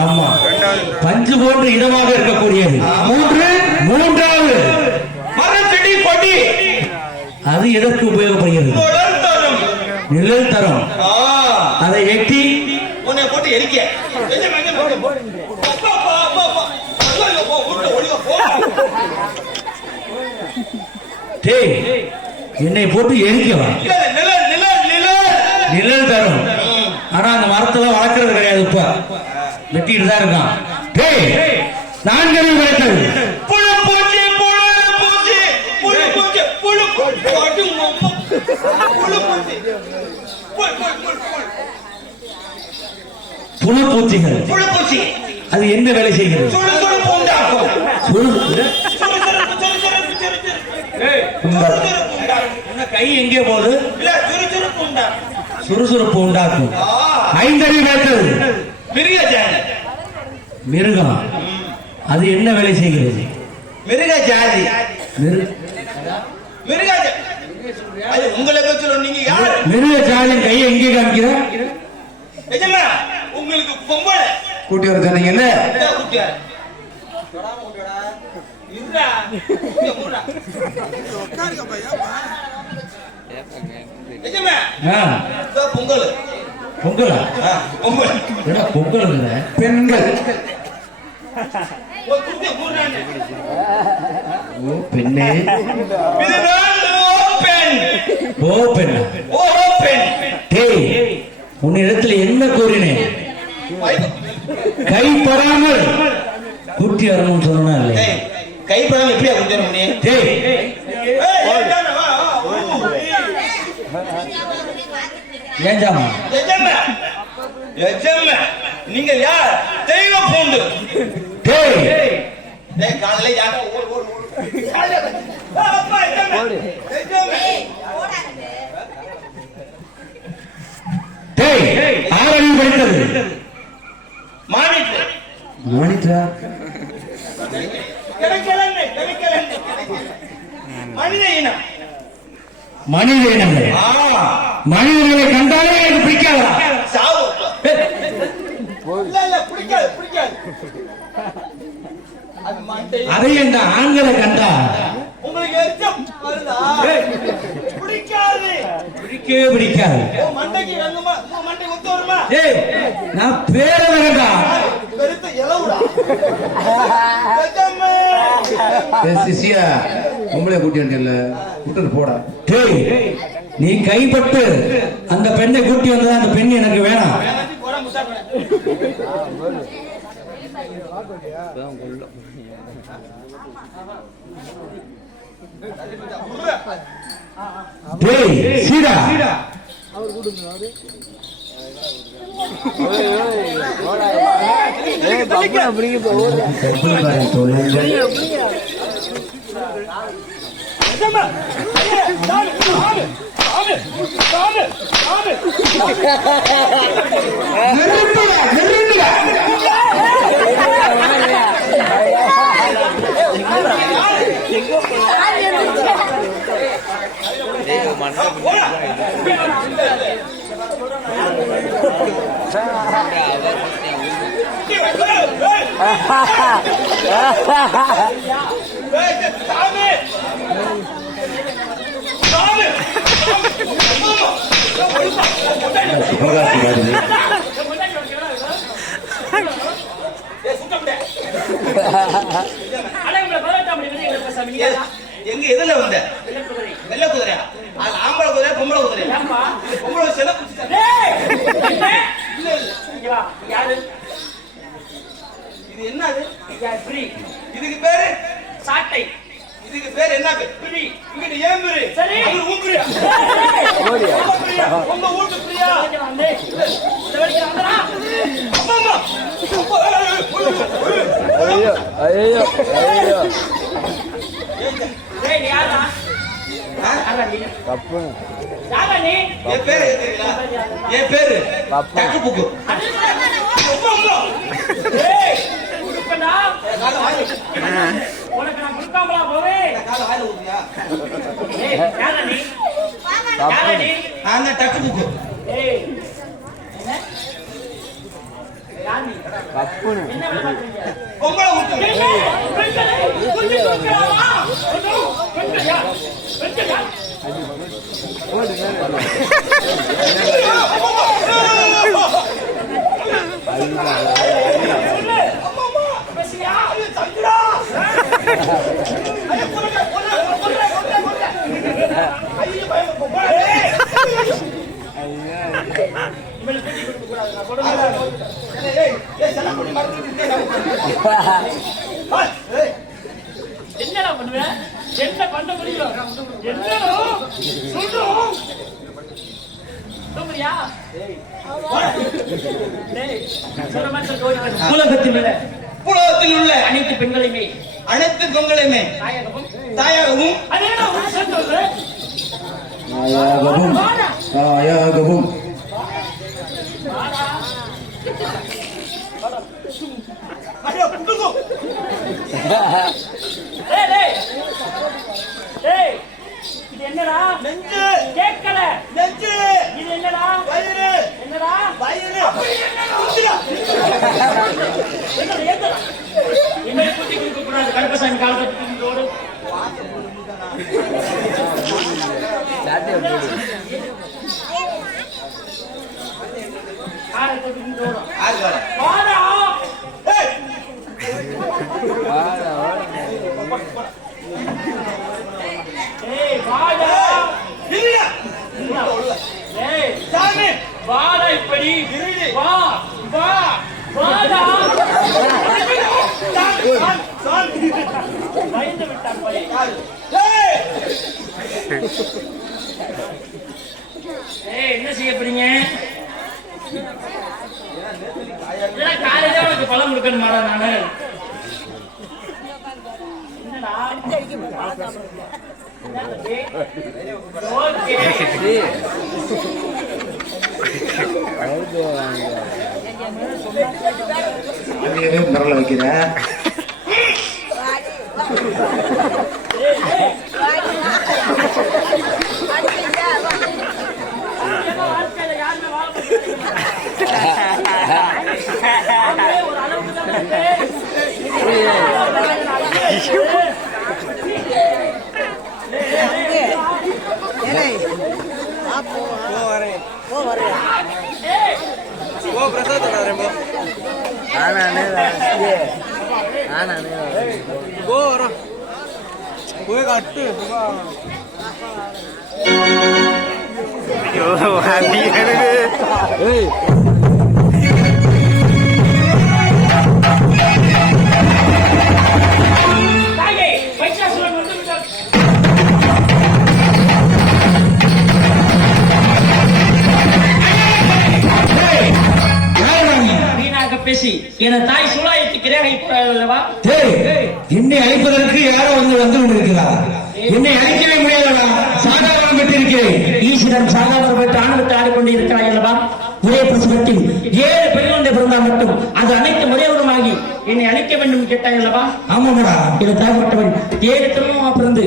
ஆமா, பஞ்சு போன்று இடமாக இருக்கக்கூடியது. மூன்றாவது மரம், செடி, கொடி. அது எதற்கு உபயோகப்படுகிறது? நிழல் தரும். அதை எட்டி உன்னை போட்டு எரிக்க. என்னை போட்டு எரிக்கலாம். நிழல் தரும். ஆனா அந்த மரத்துல வளர்க்கறது கிடையாது. இப்ப வெட்டிட்டு தான் இருக்கான். நான்கு விளக்கிறது. புழுப்பூச்சிகள். அது என்ன வேலை செய்கிறது? கை எங்கே போகுது? சுறுசுறுப்பு உண்டாக்கும். ஐந்தறிவு வேட்டது. மிருகம். அது என்ன வேலை செய்கிறது? மிருக ஜாதி. உங்களுக்கு நீங்க யார்? மிருக ஜாதி. கையை எங்கே காமிக்கிற? உங்களுக்கு பொம்பளை கூட்டி வர சொன்னீங்கல்ல? பொங்கல். பொங்கலா? பொங்கல் பெண்கள். பெண்ணே. உன்னிடத்தில் என்ன கூறினேன்? கைப்படாமல் கூட்டி வரணும்னு சொன்னா இல்லையா? கைப்படாமல் எப்படியா கூட்டி வரணும்? ஏஞ்சாமா நீங்க யார்? தெய்வ பூண்டு. காலையில ஆரம்பி படித்தது மானிட்டா. மனித இனம். மனித இனங்கள். மனிதர்களை கண்டாலே எனக்கு பிடிக்காதா? அதை என்ற ஆண்களை கண்டா உங்களுக்கு எரிச்சம் வருதா? பிடிக்காது. பிடிக்கவே பிடிக்காது. மண்டைக்கு ரங்கமா மண்டை ஒத்து வருமா? நான் பேர வேண்டா. பெருத்த இலவுடா. சிசியா உங்களே கூட்டி வந்தீங்கல்ல, கூட்டிட்டு போடா. நீ கைப்பட்டு அந்த பெண்ணை கூட்டி வந்ததா? அந்த பெண் எனக்கு வேணாம். சீடா எங்க எதுல வந்த? வெள்ள குதிரை. அது ஆம்பளை குதிரை, பொம்பளை குதிரை. பொம்பளை செல இது என்னது? இதுக்கு பேரு சாட்டை. இதுக்கு பேர் என்ன? பிரி. இங்கிட்டு ஏன் பிரி? சரி, அது ஊம்பிரியா? உங்க ஊட்டு பிரியா? ஐயோ ஐயோ ஐயோ. தப்பு. என் பேரு தெரியல. என் பேரு டக்கு புக்கு. உனக்கு நான் கொடுக்காமலா போவேன்? நான் டக்கு புக்கு. கப்புனு பொம்பளை விட்டு என்னடா பண்ணுவேன்? என்ன பண்ண முடியும்? என்னடா சொல்றோம்? சொல்றியா? டேய், சொல்ற மாதிரி சொல்ல ஓடி உலகத்தில் உள்ள புலகத்தில் உள்ள அனைத்து பெண்களையுமே அனைத்து பொங்கலுமே தாயகமும் தாயாகவும் அது என்ன ஒரு சொல்ற? தாயாகவும் தாயாகவும் ஐயோ புடுங்கோ டேய் டேய் டேய் இது என்னடா? நெஞ்சு கேட்கல. நெஞ்சு இது என்னடா? வயிறு என்னடா? வயிறு என்னடா ஏத்தடா? என்னை கூட்டி கொடுக்க கூடாது. கருப்பசாமி காலத்தை தூக்கிட்டு சாட்டியா போடு காலத்தை தூக்கிட்டு ஓடும். ஆறுகால வாடா. வாடா வாடா ஏய் வாடா. இல்லையா ஏய் சாமி வாடா இப்படி. வா வா வாடா. சாமி பயந்து விட்டான் பையன். ஏய் ஏய் என்ன செய்ய போறீங்க? இதெல்லாம் காலையில உனக்கு பழம் கொடுக்கணுமாடா நானு? என்னடா? ஓகே. பரல வைக்கிற வாழ்க்கையில யாருமே வாழ முடியாது. ஒரு அளவுக்கு தான் ஏய் தாயே வைசாசுரன் வந்து விட்டான். வீணாக பேசி என தாய் சுழாயத்துக்கு ரேகை அல்லவா? என்னை அழைப்பதற்கு யாரோ வந்து கொண்டிருக்கிறார். என்னை அழைக்கவே முடியாதவா? சாதாரணம் பெற்றிருக்கிறேன். ஈஸ்வரன் சாதாரண பெற்று ஆணவத்தை ஆடிக்கொண்டு இருக்கிறாய் அல்லவா? ஒரே பிரசவத்தில் 7 பெண்களுடைய பிறந்தால் மட்டும் அது அனைத்து முறையுடமாகி என்னை அழைக்க வேண்டும் கேட்டாய் அல்லவா? ஆமாடா. இதை தாய்ப்பட்டவன் 7 திருமணமா பிறந்து